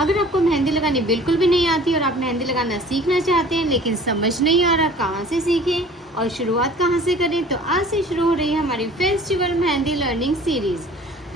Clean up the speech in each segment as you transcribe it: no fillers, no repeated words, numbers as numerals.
अगर आपको मेहंदी लगानी बिल्कुल भी नहीं आती और आप मेहंदी लगाना सीखना चाहते हैं लेकिन समझ नहीं आ रहा कहाँ से सीखें और शुरुआत कहाँ से करें, तो आज से शुरू हो रही है हमारी festival mehndi learning series.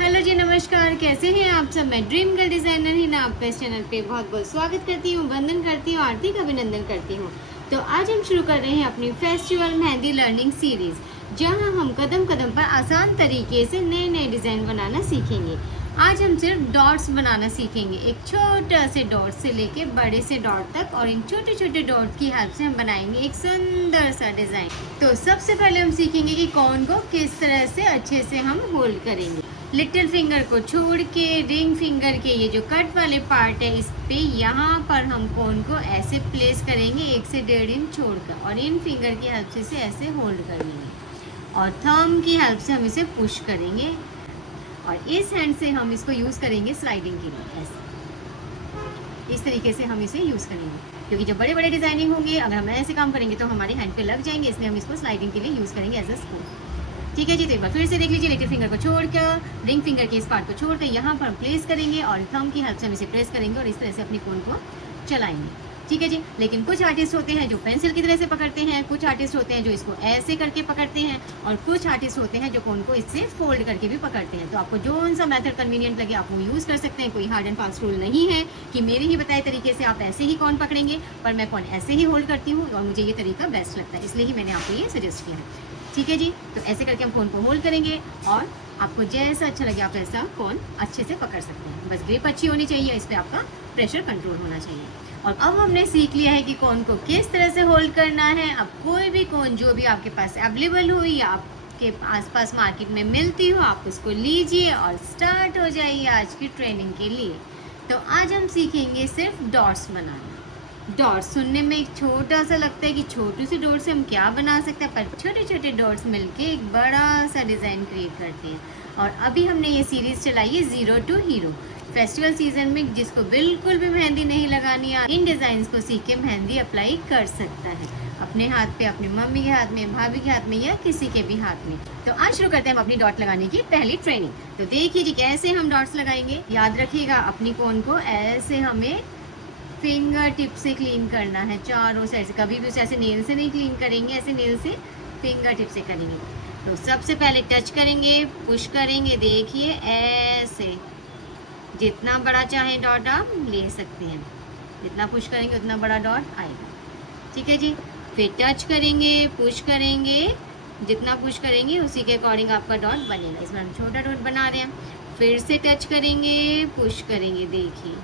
Hello जी, नमस्कार, कैसे हैं आप सब। मैं ड्रीम गर्ल डिज़ाइनर ही ना आपका इस चैनल पे बहुत बहुत स्वागत करती हूँ, वंदन करती हूँ, आर्थिक अभिनंदन करती हूँ। तो आज हम शुरू कर रहे हैं अपनी फेस्टिवल मेहंदी लर्निंग सीरीज़, जहाँ हम कदम कदम पर आसान तरीके से नए नए डिज़ाइन बनाना सीखेंगे। आज हम सिर्फ डॉट्स बनाना सीखेंगे, एक छोटा से डॉट से लेके बड़े से डॉट तक, और इन छोटे छोटे डॉट की हेल्प से हम बनाएंगे एक सुंदर सा डिज़ाइन। तो सबसे पहले हम सीखेंगे कि कौन को किस तरह से अच्छे से हम होल्ड करेंगे। लिटिल फिंगर को छोड़ के रिंग फिंगर के ये जो कट वाले पार्ट है, इस पे यहाँ पर हम कोन को ऐसे प्लेस करेंगे 1 से 1.5 इंच छोड़कर, और इन फिंगर की हेल्प से इसे ऐसे होल्ड कर लेंगे और थंब की हेल्प से हम इसे पुश करेंगे, और इस हैंड से हम इसको यूज़ करेंगे स्लाइडिंग के लिए। ऐसे इस तरीके से हम इसे यूज़ करेंगे, क्योंकि जब बड़े बड़े डिजाइनिंग होंगे अगर हम ऐसे काम करेंगे तो हमारे हैंड पे लग जाएंगे, इसलिए हम इसको स्लाइडिंग के लिए यूज़ करेंगे एज अ स्पून। ठीक है जी, तो एक बार फिर से देख लीजिए। लिटिल फिंगर को छोड़कर रिंग फिंगर के इस पार्ट को छोड़कर यहाँ पर हम प्लेस करेंगे और थंब की हेल्प से हम इसे प्रेस करेंगे और इस तरह से अपनी कोन को चलाएंगे। ठीक है जी, लेकिन कुछ आर्टिस्ट होते हैं जो पेंसिल की तरह से पकड़ते हैं, कुछ आर्टिस्ट होते हैं जो इसको ऐसे करके पकड़ते हैं, और कुछ आर्टिस्ट होते हैं जो कोन को इससे फोल्ड करके भी पकड़ते हैं। तो आपको जो सा मेथड कन्वीनियंट लगे आप वो यूज़ कर सकते हैं। कोई हार्ड एंड फास्ट रूल नहीं है कि मेरे ही बताए तरीके से आप ऐसे ही कौन पकड़ेंगे, पर मैं कौन ऐसे ही होल्ड करती हूँ और मुझे ये तरीका बेस्ट लगता है, इसलिए ही मैंने आपको ये सजेस्ट किया है। ठीक है जी, तो ऐसे करके हम कोन को होल्ड करेंगे और आपको जैसा अच्छा लगे आप ऐसा कोन अच्छे से पकड़ सकते हैं। बस ग्रिप अच्छी होनी चाहिए, इस पर आपका प्रेशर कंट्रोल होना चाहिए। और अब हमने सीख लिया है कि कोन को किस तरह से होल्ड करना है। अब कोई भी कोन जो भी आपके पास अवेलेबल हो या आपके आसपास मार्केट में मिलती हो, आप उसको लीजिए और स्टार्ट हो जाइए आज की ट्रेनिंग के लिए। तो आज हम सीखेंगे सिर्फ डॉट्स बनाना। डॉट्स सुनने में एक छोटा सा लगता है कि छोटी सी डॉट से हम क्या बना सकते हैं, पर छोटे छोटे डॉट्स मिलके एक बड़ा सा डिज़ाइन क्रिएट करते हैं। और अभी हमने ये सीरीज़ चलाई है zero to hero. Festival season में जिसको बिल्कुल भी मेहंदी नहीं लगानी है, इन डिज़ाइंस को सीख के मेहंदी अप्लाई कर सकता है अपने हाथ पे, अपनी मम्मी के हाथ में, भाभी के हाथ में, या किसी के भी हाथ में। तो आज शुरू करते हैं हम अपनी डॉट लगाने की पहली ट्रेनिंग। तो देखिए जी कैसे हम डॉट्स लगाएंगे। याद रखिएगा अपनी कोन को ऐसे हमें फिंगर टिप से क्लीन करना है चारों साइड से। कभी भी उसे ऐसे नेल से नहीं क्लीन करेंगे, ऐसे नेल से फिंगर टिप से करेंगे। तो सबसे पहले टच करेंगे, पुश करेंगे, देखिए ऐसे। जितना बड़ा चाहे डॉट आप ले सकते हैं, जितना पुश करेंगे उतना बड़ा डॉट आएगा। ठीक है जी, फिर टच करेंगे, पुश करेंगे, जितना पुश करेंगे उसी के अकॉर्डिंग आपका डॉट बनेगा। इसमें हम छोटा डॉट बना रहे हैं। फिर से टच करेंगे, पुश करेंगे, देखिए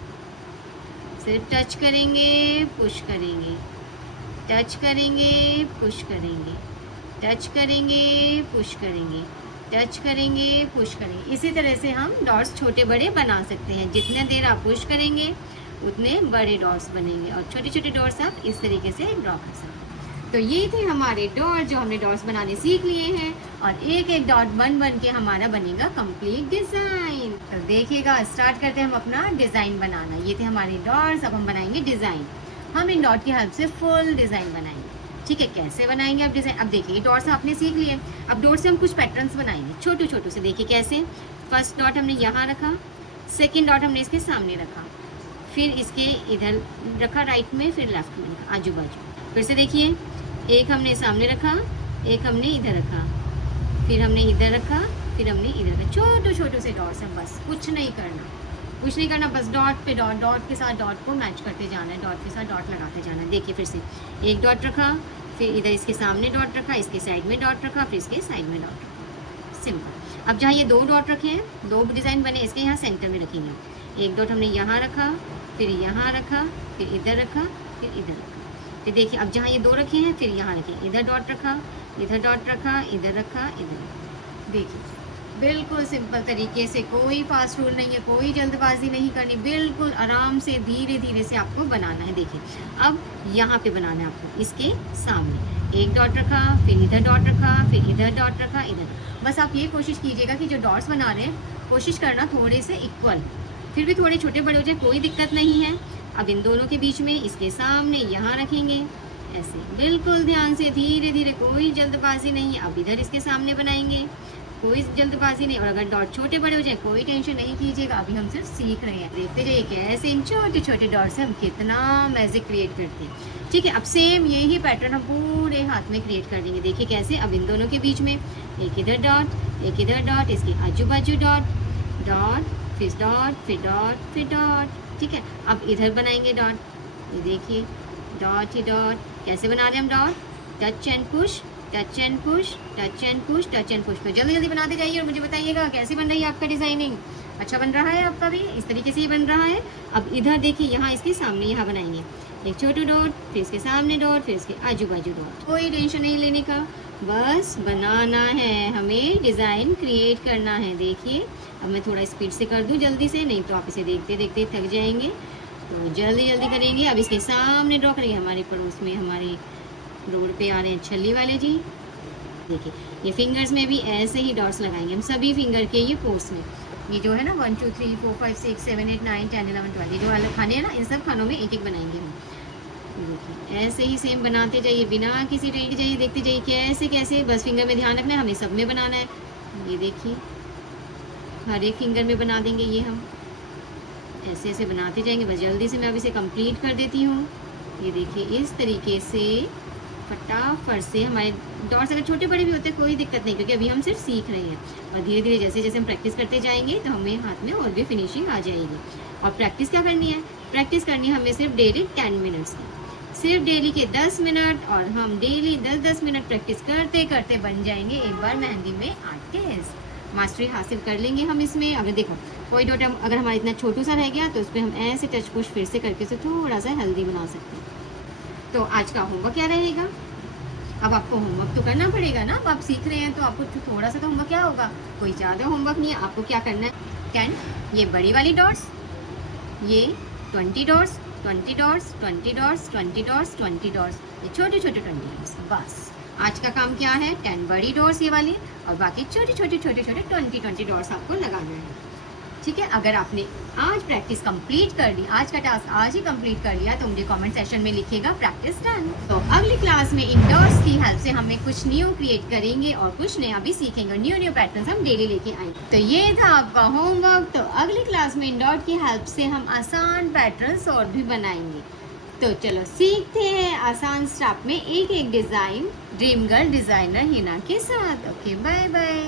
सिर्फ टच करेंगे, पुश करेंगे, टच करेंगे, पुश करेंगे, टच करेंगे, पुश करेंगे, टच करेंगे, पुश करेंगे। इसी तरह से हम डॉट्स छोटे बड़े बना सकते हैं। जितने देर आप पुश करेंगे उतने बड़े डॉट्स बनेंगे, और छोटे छोटे डॉट्स आप इस तरीके से ड्रॉ कर सकते हैं। तो ये थे हमारे डॉट जो हमने डॉट्स बनाने सीख लिए हैं, और एक एक डॉट बन के हमारा बनेगा कंप्लीट डिज़ाइन। तो देखिएगा, स्टार्ट करते हैं हम अपना डिज़ाइन बनाना। ये थे हमारे डॉट्स, अब हम बनाएंगे डिज़ाइन। हम इन डॉट की हेल्प से फुल डिज़ाइन बनाएंगे। ठीक है, कैसे बनाएंगे आप डिज़ाइन। अब देखिए डॉट्स आपने सीख लिए, अब डॉट से हम कुछ पैटर्न्स बनाएंगे छोटू छोटू से। देखिए कैसे। फर्स्ट डॉट हमने यहाँ रखा, सेकेंड डॉट हमने इसके सामने रखा, फिर इसके इधर रखा राइट में, फिर लेफ्ट में रखा आजू बाजू। फिर से देखिए, एक हमने सामने रखा, एक हमने इधर रखा, फिर हमने इधर रखा, फिर हमने इधर रखा। छोटू छोटू से डॉट्स हैं, बस कुछ नहीं करना, कुछ नहीं करना, बस डॉट पे डॉट, डॉट के साथ डॉट को मैच करते जाना है, डॉट के साथ डॉट लगाते जाना है। देखिए फिर से एक डॉट रखा, फिर इधर इसके सामने डॉट रखा, इसके साइड में डॉट रखा, फिर इसके साइड में डॉट रखा। सिंपल। अब जहाँ ये दो डॉट रखे हैं, दो डिज़ाइन बने, इसके यहाँ सेंटर में रखेंगे। एक डॉट हमने यहाँ रखा, फिर यहाँ रखा, फिर इधर रखा, फिर इधर रखा। फिर देखिए अब जहाँ ये दो रखे हैं, फिर यहाँ रखे, इधर डॉट रखा, इधर डॉट रखा, इधर रखा, इधर। देखिए बिल्कुल सिंपल तरीके से, कोई फास्ट रूल नहीं है, कोई जल्दबाजी नहीं करनी, बिल्कुल आराम से धीरे धीरे से आपको बनाना है। देखिए अब यहाँ पे बनाना है आपको, इसके सामने एक डॉट रखा, फिर इधर डॉट रखा, फिर इधर डॉट रखा, इधर। बस आप ये कोशिश कीजिएगा कि जो डॉट्स बना रहे हैं कोशिश करना थोड़े से इक्वल, फिर भी थोड़े छोटे बड़े हो जाए कोई दिक्कत नहीं है। अब इन दोनों के बीच में इसके सामने यहाँ रखेंगे ऐसे, बिल्कुल ध्यान से धीरे धीरे, कोई जल्दबाजी नहीं है। अब इधर इसके सामने बनाएंगे, कोई जल्दबाजी नहीं, और अगर डॉट छोटे बड़े हो जाए कोई टेंशन नहीं कीजिएगा, अभी हम सिर्फ सीख रहे हैं। देखते जाइए कैसे इन छोटे छोटे डॉट से हम कितना मैजिक क्रिएट करते हैं। ठीक है, अब सेम यही पैटर्न हम पूरे हाथ में क्रिएट कर देंगे। देखिए कैसे, अब इन दोनों के बीच में एक इधर डॉट एक इधर डॉट, इसके आजू बाजू डॉट डॉट फिर डॉट फिर डॉट फिर डॉट। ठीक है, अब इधर बनाएंगे डॉट, ये देखिए डॉट ही डॉट। कैसे बना रहे हैं हम dot, touch and push touch and push touch and push touch and push. तो जल्दी जल्दी बनाते जाइए और मुझे बताइएगा कैसी बन रही है आपका डिजाइनिंग। अच्छा बन रहा है आपका भी, इस तरीके से ही बन रहा है। अब इधर देखिए, यहाँ इसके सामने यहाँ बनाएंगे एक छोटा डॉट, फिर इसके सामने डॉट, फिर इसके आजू बाजू डॉट। कोई टेंशन नहीं लेने का, बस बनाना है, हमें डिज़ाइन क्रिएट करना है। देखिए अब मैं थोड़ा स्पीड से कर दूँ जल्दी से, नहीं तो आप इसे देखते देखते थक जाएंगे। तो जल्दी जल्दी करेंगे। अब इसके सामने ड्रॉ करेंगे, हमारे पड़ोस में हमारे रोड पे आ रहे हैं छल्ली वाले जी। देखिए ये फिंगर्स में भी ऐसे ही डॉट्स लगाएंगे हम सभी फिंगर के ये पोर्स में। ये जो है ना 1 2 3 4 5 6 7 8 9 10 11 12 जो वाले खाने हैं ना, इन सब खानों में एक एक बनाएंगे हम। देखिए ऐसे ही सेम बनाते जाइए बिना किसी टेंशन जाइए, देखते जाइए कैसे कैसे, बस फिंगर में ध्यान रखना है, हमें सब में बनाना है। ये देखिए हर एक फिंगर में बना देंगे ये हम, ऐसे ऐसे बनाते जाएंगे। बस जल्दी से मैं अब इसे कंप्लीट कर देती हूँ। ये देखिए इस तरीके से फटाफट से हमारे डॉट्स अगर छोटे बड़े भी होते हैं कोई दिक्कत नहीं, क्योंकि अभी हम सिर्फ सीख रहे हैं। और धीरे धीरे जैसे जैसे हम प्रैक्टिस करते जाएंगे तो हमें हाथ में और भी फिनिशिंग आ जाएगी। और प्रैक्टिस क्या करनी है, प्रैक्टिस करनी है हमें सिर्फ डेली 10 मिनट्स की, सिर्फ डेली के 10 मिनट। और हम डेली 10-10 मिनट प्रैक्टिस करते करते बन जाएंगे एक बार मेहंदी में आर्टिस्ट। मास्टरी हासिल कर लेंगे हम इसमें। अगर देखो कोई डॉट अगर हमारा इतना छोटू सा रह गया तो उस पर हम ऐसे टच पुश फिर से करके उसे थोड़ा सा हेल्दी बना सकते हैं। तो आज का होमवर्क क्या रहेगा, अब आपको होमवर्क तो करना पड़ेगा ना, अब आप सीख रहे हैं तो आपको थोड़ा सा तो होमवर्क क्या होगा, कोई ज़्यादा होमवर्क नहीं है। आपको क्या करना है, 10 ये बड़ी वाली डॉट्स, ये 20 dots 20 dots 20 dots 20 dots 20 dots, ये छोटे छोटे 20 डॉट्स। बस आज का काम क्या है, 10 बड़ी डॉट्स ये वाली और बाकी छोटे छोटे 20 डॉट्स आपको लगाना है। ठीक है, अगर आपने आज प्रैक्टिस कंप्लीट कर ली, आज का टास्क आज ही कंप्लीट कर लिया, तो मुझे कमेंट सेक्शन में लिखिएगा प्रैक्टिस डन। तो अगली क्लास में इन डॉट्स की हेल्प से हमें कुछ न्यू क्रिएट करेंगे और कुछ नया भी सीखेंगे, न्यू न्यू पैटर्न्स हम डेली लेके आएंगे। तो ये था आपका होमवर्क। तो अगली क्लास में इन डॉट की हेल्प से हम आसान पैटर्न्स और भी बनाएंगे। तो चलो सीखते हैं आसान स्टेप में एक एक design dream girl designer Hina के साथ। Okay bye bye.